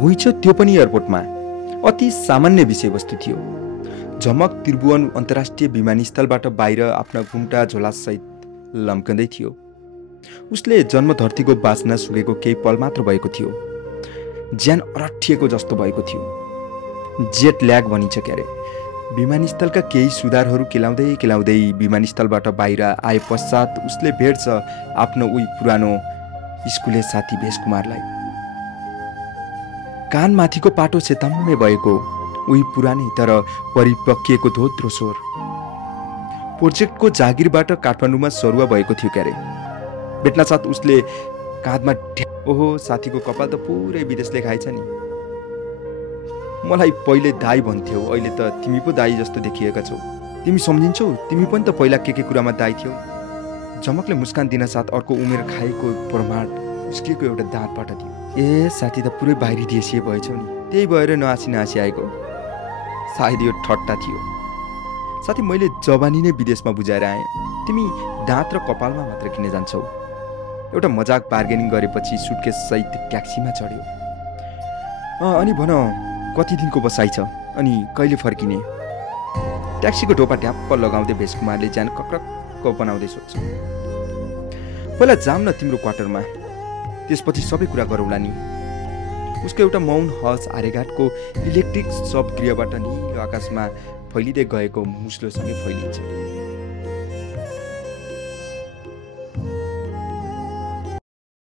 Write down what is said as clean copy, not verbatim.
घुइँचो त्यो पनि एयरपोर्टमा। अति सामान्य विषयवस्तु थियो। झमक त्रिभुवन अन्तर्राष्ट्रिय विमानस्थलबाट बाहिर आफ्ना घुम्टा झोलासहित लम्कँदै थियो। उसले जन्मधरतीको बाँच्न सुकेको केही पल मात्र भएको थियो। ज्यान अरठिएको जस्तो भएको थियो। जेट ल्याग भनिन्छ क्यारे। विमानस्थलका केही सुधारहरू केलाउँदै विमानस्थलबाट बाहिर आए पश्चात उसले भेट्छ आफ्नो उही पुरानो स्कुले साथी भेषकुमारलाई। कानमाथिको पाटो सेताम्मे भएको, उही पुरानै तर परिपक्किएको धोत्रो स्वर। प्रोजेक्टको जागिरबाट काठमाडौँमा सरुवा भएको थियो क्यारे। भेट्न साथ उसले काँधमा ओहो साथीको कपाल त पुरै विदेशले खाएछ नि। मलाई पहिले दाई भन्थ्यौ, अहिले त तिमी पो दाई जस्तो देखिएका छौ। तिमी सम्झिन्छौ, तिमी पनि त पहिला के कुरामा दाई थियौ। झमकले मुस्कान दिन साथ अर्को उमेर खाएको प्रमाण उस्किएको एउटा दाँतबाट दियो। ए साथी त पुरै बाहिरी देशीय भएछौ नि, त्यही भएर नहाँसी आएको। सायद यो ठट्टा थियो। साथी मैले जवानी नै विदेशमा बुझाएर आएँ, तिमी दाँत र कपालमा मात्र किन जान्छौ। एउटा मजाक बार्गेनिङ गरेपछि सुटकेस सहित ट्याक्सीमा चढ्यो। अनि भन कति दिनको बसाइ छ, अनि कहिले फर्किने? ट्याक्सीको ढोपा ढ्याप्प लगाउँदै भेषकुमारले ज्यान कक्रक्क बनाउँदै सोध्छ। पहिला जाम न तिम्रो क्वार्टरमा, त्यसपछि सबै कुरा गरौँला नि। उसको एउटा मौन हस आर्यघाटको इलेक्ट्रिक शवगृहबाट निलो आकाशमा फैलिँदै गएको मुस्लोसँगै फैलिन्छ।